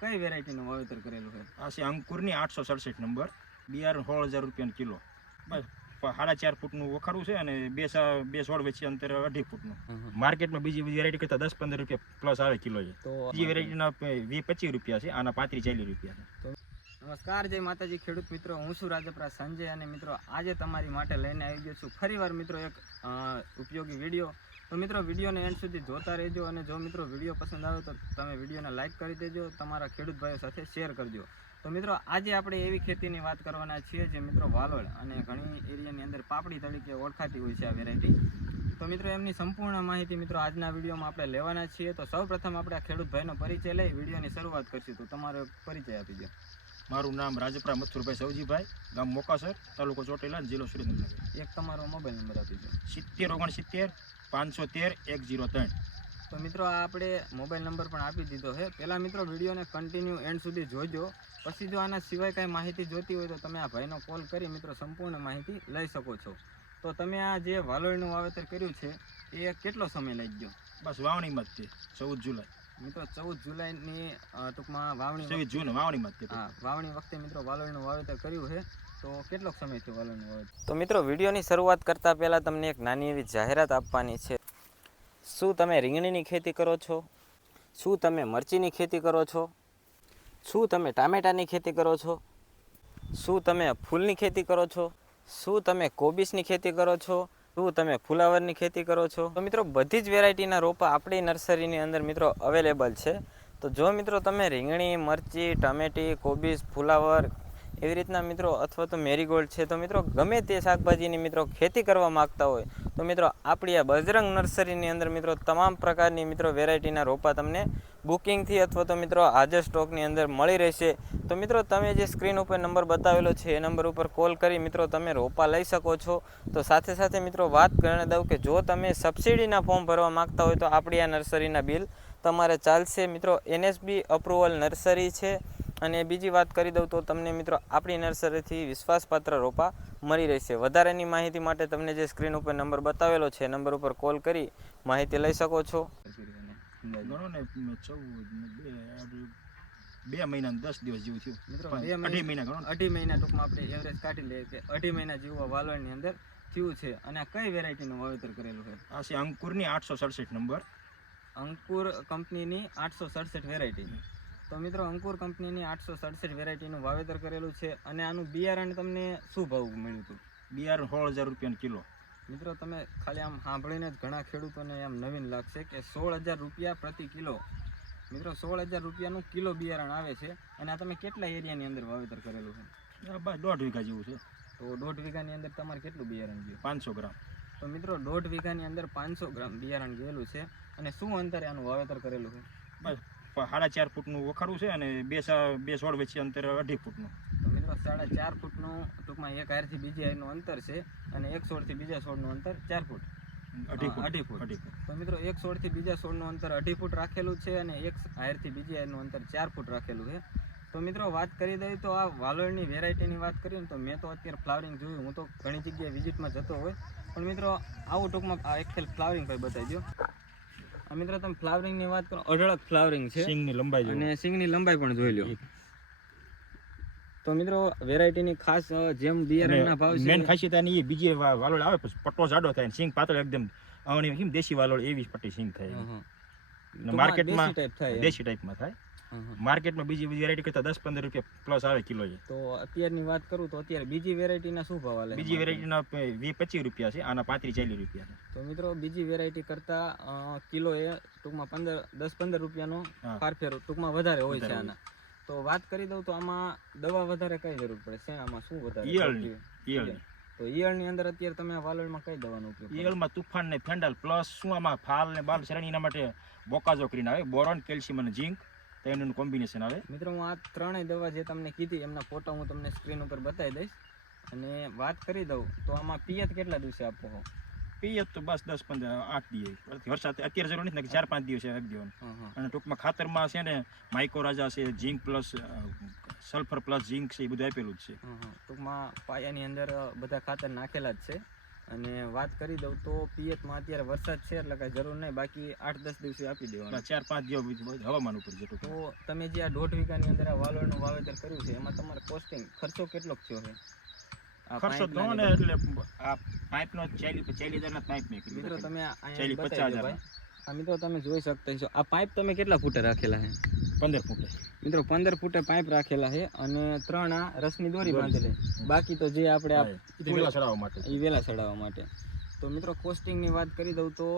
કઈ વેરાયટીનું વાવેતર કરેલું છે? આ છે અંકુરની આઠસો સડસઠ નંબર બિયારણ સોળ હજાર રૂપિયાનો કિલો. બસ સાડા ચાર ફૂટનું વખાડું છે અને બે બે સોળ વચ્ચે અંતર અઢી ફૂટનું. માર્કેટમાં બીજી બધી વેરાયટી કરતાં દસ પંદર રૂપિયા પ્લસ આવે કિલો છે. તો બીજી વેરાયટીના વીસ પચીસ રૂપિયા છે આના પાંત્રીસ ચાલીસ રૂપિયા છે. નમસ્કાર જય માતાજી. ખેડૂત મિત્રો હું છું રાજપરા સંજય અને મિત્રો આજે તમારી માટે લઈને આવી ગયો છું. ફરીવાર મિત્રો એક ઉપયોગી વીડિયો તો મિત્રો, વિડીયોને એન્ડ સુધી જોતા રહેજો અને જો મિત્રો વીડિયો પસંદ આવે તો તમે વિડીયોને લાઇક કરી દેજો, તમારા ખેડૂત ભાઈઓ સાથે શેર કરજો. તો મિત્રો, આજે આપણે એવી ખેતીની વાત કરવાના છીએ જે મિત્રો વાલોળ અને ઘણી એરિયાની અંદર પાપડી તરીકે ઓળખાતી હોય છે આ વેરાયટી તો મિત્રો, એમની સંપૂર્ણ માહિતી મિત્રો આજના વિડીયોમાં આપણે લેવાના છીએ. તો સૌ પ્રથમ આપણે આ ખેડૂત ભાઈનો પરિચય લઈ વિડીયોની શરૂઆત કરીશું. તો તમારો પરિચય આપી દો. મારું નામ રાજપરા મથુરભાઈ સવજીભાઈ ગામ મોકાસર તાલુકો ચોટીલા જિલ્લો સુરેન્દ્રનગર. એક તમારો મોબાઈલ નંબર આપી દો. સિત્તેર ઓગણસિત્તેર પાંચસો તેર એક જીરો ત્રણ. તો મિત્રો આ આપણે મોબાઈલ નંબર પણ આપી દીધો છે. પહેલાં મિત્રો વિડીયોને કન્ટિન્યુ એન્ડ સુધી જોજો. પછી જો આના સિવાય કાંઈ માહિતી જોતી હોય તો તમે આ ભાઈનો કોલ કરી મિત્રો સંપૂર્ણ માહિતી લઈ શકો છો. તો તમે આ જે વાલોળનું વાવેતર કર્યું છે એ કેટલો સમય લઈ ગયો બસ વાવણીમાં જ તે ચૌદ જુલાઈ. મિત્રો ચૌદ જુલાઈની ટૂંકમાં વાવણી છવ્વીસ જૂન વાવણીમાં હા વાવણી વખતે મિત્રો વાલોળનું વાવેતર કર્યું છે. તો કેટલો સમય થયો વાલોળનું વાવેતર? તો મિત્રો વિડીયોની શરૂઆત કરતાં પહેલાં તમને એક નાની એવી જાહેરાત આપવાની છે. શું તમે રીંગણીની ખેતી કરો છો? શું તમે મરચીની ખેતી કરો છો? શું તમે ટામેટાની ખેતી કરો છો? શું તમે ફૂલની ખેતી કરો છો? શું તમે કોબીસની ખેતી કરો છો? શું તમે ફુલાવરની ખેતી કરો છો? તો મિત્રો, બધી જ વેરાયટીના રોપા આપણી નર્સરીની અંદર મિત્રો અવેલેબલ છે. તો જો મિત્રો તમે રીંગણી, મરચી, ટમેટી, કોબીજ, ફુલાવર એવી રીતના મિત્રો, અથવા તો મેરીગોલ્ડ છે, તો મિત્રો, ગમે તે શાકભાજીની મિત્રો ખેતી કરવા માગતા હોય, તો મિત્રો, આપણી આ બજરંગ નર્સરીની અંદર મિત્રો, તમામ પ્રકારની મિત્રો વેરાયટીના રોપા તમને બુકિંગથી અથવા તો મિત્રો હાજર સ્ટોકની અંદર મળી રહેશે. તો મિત્રો, તમે જે સ્ક્રીન ઉપર નંબર બતાવેલો છે, એ નંબર ઉપર કોલ કરી મિત્રો, તમે રોપા લઈ શકો છો. તો સાથે સાથે મિત્રો, વાત કરી દઉં કે જો તમે સબસિડીના ફોર્મ ભરવા માગતા હોય, તો આપણી આ નર્સરીના બિલ તમારે ચાલશે. મિત્રો, એનએસબી અપ્રુવલ નર્સરી છે. અને બીજી વાત કરી દઉં તો તમને મિત્રો આપણી નર્સરીથી વિશ્વાસપાત્ર રોપા મળી રહેશે. વધારેની માહિતી માટે તમને જે સ્ક્રીન ઉપર નંબર બતાવેલો છે નંબર ઉપર કોલ કરી માહિતી લઈ શકો છો. બે મહિના દસ દિવસ જેવું થયું. મિત્રો અઢી મહિના મહિના ગણો અઢી મહિના ટૂંકમાં આપણે એવરેજ કાઢી લઈએ કે અઢી મહિના જેવું વાલવાની અંદર થયું છે. અને આ કઈ વેરાયટીનું વાવેતર કરેલું છે? આ છે અંકુરની આઠસો સડસઠ નંબર. અંકુર કંપનીની આઠસો સડસઠ વેરાયટી તો મિત્રો અંકુર કંપનીની આઠસો સડસઠ વેરાયટીનું વાવેતર કરેલું છે અને આનું બિયારણ તમને શું ભાવ મળ્યું હતું? બિયારણ સોળ હજાર રૂપિયાનું કિલો. મિત્રો તમે ખાલી આમ સાંભળીને જ ઘણા ખેડૂતોને આમ નવીન લાગશે કે સોળ હજાર રૂપિયા પ્રતિ કિલો. મિત્રો સોળ હજાર રૂપિયાનું કિલો બિયારણ આવે છે અને આ તમે કેટલા એરિયાની અંદર વાવેતર કરેલું છે? બસ દોઢ વીઘા જેવું છે. તો દોઢ વીઘાની અંદર તમારે કેટલું બિયારણ ગયું? પાંચસો ગ્રામ. તો મિત્રો દોઢ વીઘાની અંદર પાંચસો ગ્રામ બિયારણ ગયેલું છે અને શું અંતરે આનું વાવેતર કરેલું છે? બસ સાડા ચાર ફૂટનું વખારું છે અને બે બે છોડ વચ્ચે અંતર અઢી ફૂટનું. તો મિત્રો સાડા ચાર ફૂટનું ટૂંકમાં એક હારથી બીજી હારનું અંતર છે અને એક સોળથી બીજા છોડનું અંતર ચાર ફૂટ. અઢી ફૂટ અઢી ફૂટ. અઢી ફૂટ. તો મિત્રો એક સોળથી બીજા સોળનું અંતર અઢી ફૂટ રાખેલું છે અને એક હારથી બીજી હારનું અંતર ચાર ફૂટ રાખેલું છે. તો મિત્રો વાત કરી દઈએ તો આ વાલોળની વેરાયટીની વાત કરીએ ને તો મેં તો અત્યારે ફ્લાવરિંગ જોયું હું તો ઘણી જગ્યાએ વિઝિટમાં જતો હોય. પણ મિત્રો આવું ટૂંકમાં આ એક ખેલ ફ્લાવરિંગ ભાઈ બતાવી દો મિત્રો તમે ફ્લાવરિંગની વાત કરો અઢળક ફ્લાવરિંગ છે. સિંગની લંબાઈ અને સિંગની લંબાઈ પણ જોઈ લો. તો મિત્રો વેરાયટી ની ખાસ જેમ બિયારણના ભાવ છે. મેન ખાસિયત આની એ બીજી વાલોળ આવે પછી પટ્ટો જાડો થાય સિંગ પાતળ એકદમ અવણી કેમ દેશી વાલોળ એવી પટ્ટી સિંગ થાય. માર્કેટમાં દેશી ટાઈપ ટાઈપમાં થાય. માર્કેટમાં બીજી બીજી વેરાયટી કરતાં દસ પંદર રૂપિયા પ્લસ આવે કિલો છે તો અત્યારની વાત કરું તો અત્યારે બીજી વેરાયટીના શું ભાવ આવે બીજી વેરાયટીના વીસ પચીસ રૂપિયા છે આના પાંત્રીસ ચાલીસ રૂપિયા છે. તો મિત્રો બીજી વેરાયટી કરતા કિલો એ ટૂંકમાં પંદર દસ પંદર રૂપિયાનો. ફારફેર ટૂંકમાં વધારે હોય છે આના. તો વાત કરી દઉં તો આમાં દવા વધારે કઈ જરૂર પડે છે? આમાં શું વધારે ઈયળની. ઈયળ તો ઈયળની અંદર અત્યારે તમે વાલોળમાં કઈ દવાનો ઉપયોગ? ઈયળમાં તુફાન ને ફેન્ડલ પ્લસ શું આમાં ફાલ ને બાલ શરણી એના માટે બોકાજો કરીને આવે બોરોન કેલ્શિયમ અને ઝીંક. તેનું કોમ્બિનેશન આવે. મિત્રો હું આ ત્રણેય દવા જે તમને કીધી એમના ફોટો હું તમને સ્ક્રીન ઉપર બતાવી દઈશ. અને વાત કરી દઉં તો આમાં પિયત કેટલા દિવસે આપવો હો? પિયત તો બસ દસ પંદર આઠ દિવસ. વરસાદ અત્યારે જરૂર નથી ને ચાર પાંચ દિવસે આપી દેવાનું. અને ટૂંકમાં ખાતરમાં છે ને માઇકોરાજા છે zinc plus sulphur plus zinc છે એ બધું આપેલું જ છે. ટૂંકમાં પાયાની અંદર બધા ખાતર નાખેલા જ છે. અને વાત કરી દઉં તો પિયતમાં અત્યારે વરસાદ છે એટલે કાંઈ જરૂર નહીં. બાકી આઠ દસ દિવસે આપી દેવાનું. ચાર પાંચ દિવસ હવામાન ઉપર જેટલું તો તમે જે આ દોઢ વીઘાની અંદર આ વાલોળનું વાવેતર કર્યું છે એમાં તમારે કોસ્ટિંગ ખર્ચો કેટલો થયો છે? આ ખર્ચો તો ને એટલે આ પાઇપનો ચાલી ચાલી હજારના પાઇપ મેં મિત્રો તમે ચાલી પચાસ હજાર મિત્રો તમે જોઈ શકતા છો આ પાઇપ તમે કેટલા ફૂટે રાખેલા છે? પંદર ફૂટે. મિત્રો પંદર ફૂટે પાઇપ રાખેલા છે અને ત્રણ આ રસની દોરી. બાંધેલી બાકી તો જે આપણે એ વેલા ચડાવવા માટે. એ વેલા ચડાવવા માટે. તો મિત્રો કોસ્ટિંગની વાત કરી દઉં તો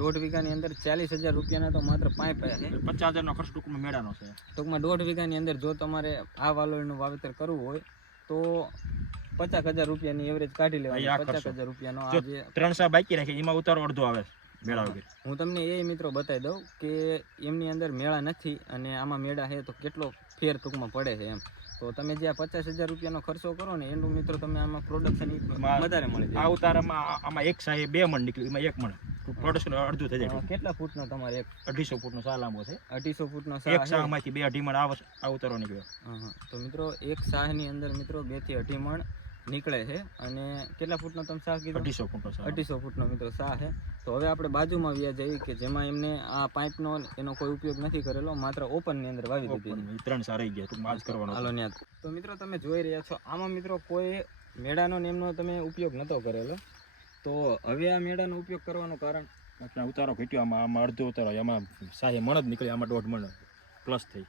દોઢ વીઘાની અંદર ચાલીસ હજાર રૂપિયાના તો માત્ર પાઇપ છે. પચાસ હજારનો ખર્ચ ટૂંકમાં મેળાનો છે. ટૂંકમાં દોઢ વીઘાની અંદર જો તમારે આ વાલોળનું વાવેતર કરવું હોય તો પચાસ હજાર રૂપિયાની એવરેજ કાઢી લેવાય લેવાની. પચાસ હજાર રૂપિયાનો આજે આ જે ત્રણ સા બાકી રાખે એમાં ઉતારો અડધો આવે. મેળા વગર. હું તમને એ મિત્રો બતાવી દઉં કે એમની અંદર મેળા નથી અને આમાં મેળા છે તો કેટલો ફેર ટૂંકમાં પડે છે એમ. તો તમે જે આ પચાસ હજાર રૂપિયાનો ખર્ચો કરો ને એનું મિત્રો તમે આમાં પ્રોડક્શન વધારે મળે આ ઉતારામાં આમાં એક સાહે બે મણ નીકળ્યું એમાં એક મણ. પ્રોડક્શન અડધું થઈ જાય કેટલા ફૂટનો તમારે એક? અઢીસો ફૂટનો સા લાંબો છે. અઢીસો ફૂટનો એક સાહ છે? સાહમાંથી બે અઢી મણ આ ઉતારો નીકળ્યો. તો મિત્રો એક સાહની અંદર મિત્રો બેથી અઢી મણ નીકળે છે. અને કેટલા ફૂટનો તમે શાહ કીધો? અઢીસો ફૂટનો અઢીસો ફૂટનો મિત્રો શાહ છે. તો હવે આપણે બાજુમાં વ્યા જઈએ કે જેમાં એમને આ પાઇપનો એનો કોઈ ઉપયોગ નથી કરેલો માત્ર ઓપનની અંદર વાવી દીધી ત્રણ સારી ગયા ટૂંકમાં માજ કરવાનો હાલો ન્યા. તો મિત્રો તમે જોઈ રહ્યા છો આમાં મિત્રો કોઈ મેળાનો એમનો તમે ઉપયોગ નહોતો કરેલો. તો હવે આ મેળાનો ઉપયોગ કરવાનું કારણ? ઉતારો ઘટ્યો આમાં આમાં અડધો ઉતારો એમાં સાહે મણ જ નીકળે આમાં દોઢ મણ. પ્લસ થઈ.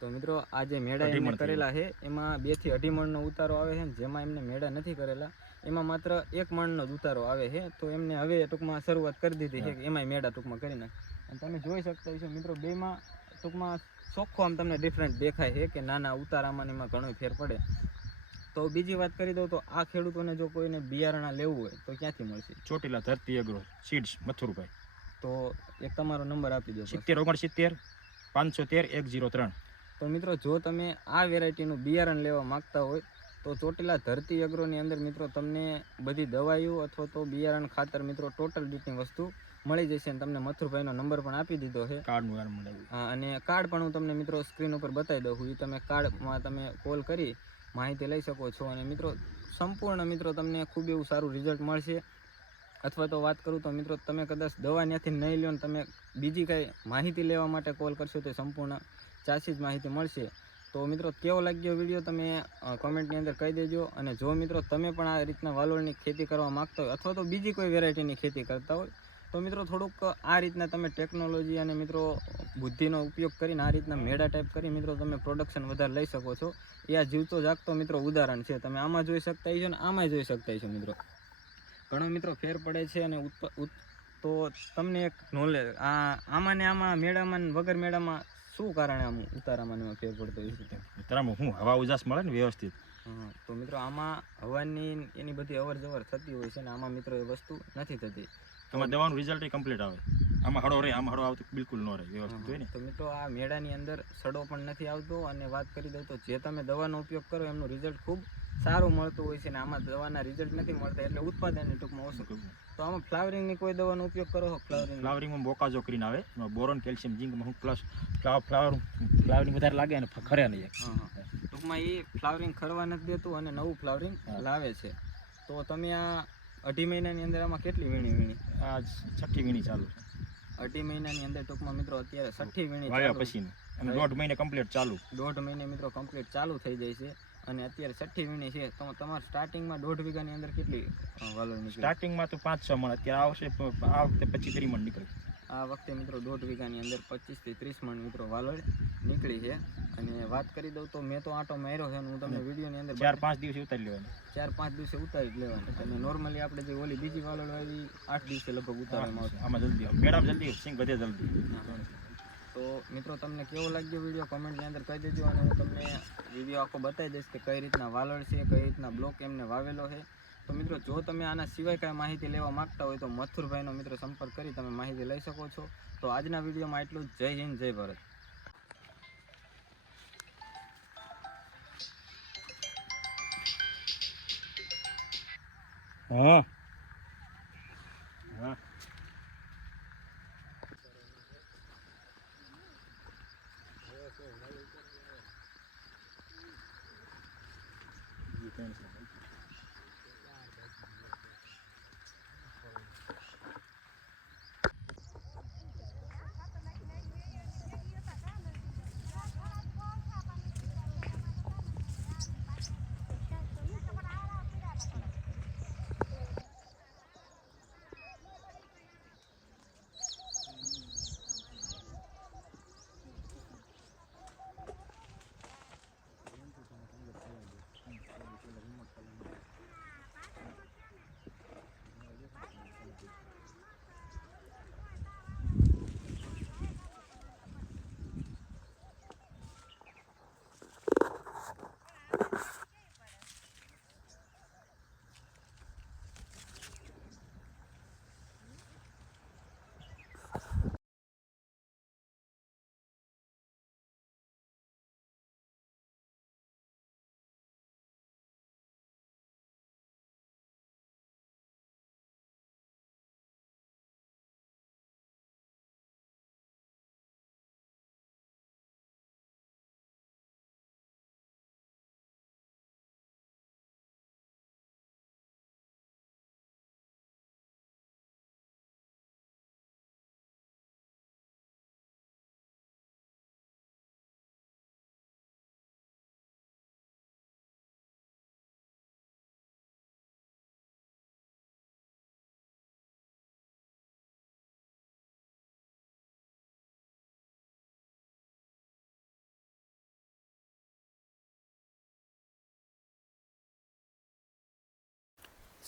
તો મિત્રો આ જે મેળા એમને કરેલા છે એમાં બેથી અઢી મણનો ઉતારો આવે છે ને જેમાં એમને મેળા નથી કરેલા. એમાં માત્ર એક મણનો જ ઉતારો આવે છે તો એમને હવે ટૂંકમાં શરૂઆત કરી દીધી છે કે એમાંય મેળા ટૂંકમાં કરીને અને તમે જોઈ શકતા છો મિત્રો બેમાં ટૂંકમાં ચોખ્ખો આમ તમને ડિફરન્ટ દેખાય છે કે નાના ઉતારામાં એમાં ઘણો ફેર પડે. તો બીજી વાત કરી દઉં તો આ ખેડૂતોને જો કોઈને બિયારણા લેવું હોય તો ક્યાંથી મળશે? ચોટીલા ધરતી અગ્રો સીડ્સ મથુરભાઈ. તો એક તમારો નંબર આપી દો સિત્તેર ઓગણસિત્તેર પાંચસો તેર એક જીરો ત્રણ. તો મિત્રો જો તમે આ વેરાયટીનું બિયારણ લેવા માગતા હોય તો ચોટીલા ધરતી અગ્રોની અંદર મિત્રો તમને બધી દવાઈઓ અથવા તો બિયારણ ખાતર મિત્રો ટોટલ ડીટની વસ્તુ મળી જશે અને તમને મથુરભાઈનો નંબર પણ આપી દીધો છે. અને કાર્ડ પણ હું તમને મિત્રો સ્ક્રીન ઉપર બતાવી દઉં છું. એ તમે કાર્ડમાં તમે કોલ કરી માહિતી લઈ શકો છો. અને મિત્રો સંપૂર્ણ મિત્રો તમને ખૂબ એવું સારું રિઝલ્ટ મળશે. અથવા તો વાત કરું તો મિત્રો તમે કદાચ દવા ત્યાંથી નહીં લ્યો ને તમે બીજી કાંઈ માહિતી લેવા માટે કોલ કરશો તો સંપૂર્ણ ચાસી જ માહિતી મળશે. તો મિત્રો, કેવો લાગ્યો વીડિયો તમે કોમેન્ટની અંદર કહી દેજો. અને જો મિત્રો, તમે પણ આ રીતના વાલોળની ખેતી કરવા માગતા હોય અથવા તો બીજી કોઈ વેરાયટીની ખેતી કરતા હોય, તો મિત્રો, થોડુંક આ રીતના તમે ટેકનોલોજી અને મિત્રો, બુદ્ધિનો ઉપયોગ કરીને આ રીતના મેળા ટાઈપ કરી મિત્રો, તમે પ્રોડક્શન વધારે લઈ શકો છો. એ આ જીવતો જાગતો મિત્રો ઉદાહરણ છે. તમે આમાં જોઈ શકતા છો ને આમાં જોઈ શકતા છો મિત્રો. ઘણો મિત્રો ફેર પડે છે અને તો તમને એક નોલેજ આ, આમાં ને આમાં મેળામાં વગર મેળામાં શું કારણે આમ ઉતારામાં એમાં ફેર પડતો હોય છે તારામાં હું હવા ઉજાસ મળે ને વ્યવસ્થિત? તો મિત્રો આમાં હવાની એની બધી અવર જવર થતી હોય છે ને આમાં મિત્રો એ વસ્તુ નથી થતી. તમારે દવાનું રિઝલ્ટ કમ્પ્લીટ આવે. આમાં હળો રહે આમાં હળો આવતો બિલકુલ ન રહે વ્યવસ્થિત હોય ને? તો મિત્રો આ મેળાની અંદર સડો પણ નથી આવતો અને વાત કરી દઉં તો જે તમે દવાનો ઉપયોગ કરો એમનું રિઝલ્ટ ખૂબ સારું મળતું હોય છે ને આમાં દવાના રિઝલ્ટ નથી મળતા એટલે ઉત્પાદન ટૂંકમાં ઓછું તો આમાં ફ્લાવરિંગની કોઈ દવાનો ઉપયોગ કરો ફ્લાવરિંગ ફ્લાવરિંગમાં બોકાજો કરીને આવે. બોરોન કેલ્શિયમ ઝીંકમાં હું પ્લસ ફ્લાવર ફ્લાવરિંગ વધારે લાગે અને ખરે નહીં. ટૂંકમાં એ ફ્લાવરિંગ ખરવા નથી દેતું અને નવું ફ્લાવરિંગ લાવે છે. તો તમે આ અઢી મહિનાની અંદર આમાં કેટલી વીણી વીણી? આ છઠ્ઠી વીણી ચાલુ છે. અઢી મહિનાની અંદર ટૂંકમાં મિત્રો અત્યારે છઠ્ઠી વીણી પછી અને દોઢ મહિને કમ્પ્લીટ ચાલુ. દોઢ મહિને મિત્રો કમ્પ્લીટ ચાલુ થઈ જાય છે. અને અત્યારે છઠ્ઠી વીણી છે. તો તમારે સ્ટાર્ટિંગમાં દોઢ વીઘાની અંદર કેટલી વાલોળ નીકળી? સ્ટાર્ટિંગમાં તો પાંચ છ મણ. અત્યારે આવશે આ વખતે પચીસ ત્રીસ મણ નીકળે. આ વખતે મિત્રો દોઢ વીઘાની અંદર પચીસથી ત્રીસ મણ મિત્રો વાલોળ નીકળી છે. અને વાત કરી દઉં તો મેં તો આંટો માર્યો છે અને હું તમને વિડીયોની અંદર ચાર પાંચ દિવસે ઉતારી લેવાની. ચાર પાંચ દિવસે ઉતારી લેવાનું. અને નોર્મલી આપણે જે ઓલી બીજી વાલોળ આવી આઠ દિવસે લગભગ ઉતારવામાં આવશે. આમાં જલ્દી મેડમ જલ્દી સિંગ વધે જલ્દી. તો મિત્રો તમને કેવો લાગ્યો વીડિયો કમેન્ટની અંદર કહી દેજો અને હું તમને વીડિયો આખો બતાવી દઈશ કે કઈ રીતના વાલળ છે કઈ રીતના બ્લોક એમને વાવેલો છે. તો મિત્રો જો તમે આના સિવાય કાંઈ માહિતી લેવા માંગતા હોય તો મથુરભાઈનો મિત્રો સંપર્ક કરી તમે માહિતી લઈ શકો છો. તો આજના વિડીયોમાં એટલું જ. જય હિન્દ જય ભારત. હા. હા. ಕಾಣಿಸುತ್ತೆ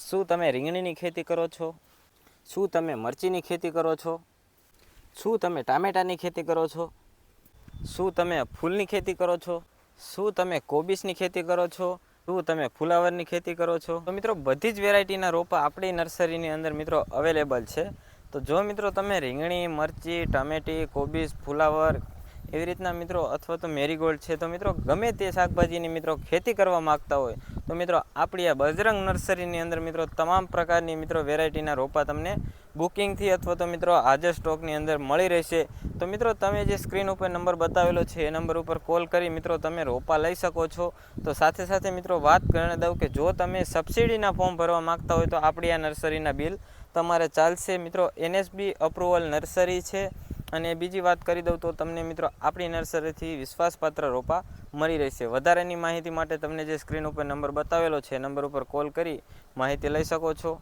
શું તમે રીંગણીની ખેતી કરો છો? શું તમે મરચીની ખેતી કરો છો? શું તમે ટામેટાની ખેતી કરો છો? શું તમે ફૂલની ખેતી કરો છો? શું તમે કોબીસની ખેતી કરો છો? શું તમે ફુલાવરની ખેતી કરો છો? તો મિત્રો, બધી જ વેરાયટીના રોપા આપણી નર્સરીની અંદર મિત્રો અવેલેબલ છે. તો જો મિત્રો તમે રીંગણી, મરચી, ટમેટી કોબીસ ફુલાવર એવી રીતના મિત્રો, અથવા તો મેરીગોલ્ડ છે, તો મિત્રો ગમે તે શાકભાજીની મિત્રો ખેતી કરવા માગતા હોય, તો મિત્રો આપણી આ બજરંગ નર્સરીની અંદર મિત્રો તમામ પ્રકારની મિત્રો વેરાયટીના રોપા તમને બુકિંગથી અથવા તો મિત્રો હાજર સ્ટોકની અંદર મળી રહેશે. તો મિત્રો તમે જે સ્ક્રીન ઉપર નંબર બતાવેલો છે, એ નંબર ઉપર કોલ કરી મિત્રો તમે રોપા લઈ શકો છો. તો સાથે સાથે મિત્રો વાત કરી દઉં કે જો તમે સબસિડીના ફોર્મ ભરવા માગતા હોય તો આપણી આ નર્સરીના બિલ તમારે ચાલશે. મિત્રો એનએસબી અપ્રુવલ નર્સરી છે. અને બીજી વાત કરી દઉં તો તમને મિત્રો આપણી નર્સરીથી વિશ્વાસપાત્ર રોપા મળી રહેશે. વધારેની માહિતી માટે તમને જે સ્ક્રીન ઉપર નંબર બતાવેલો છે નંબર ઉપર કોલ કરી માહિતી લઈ શકો છો.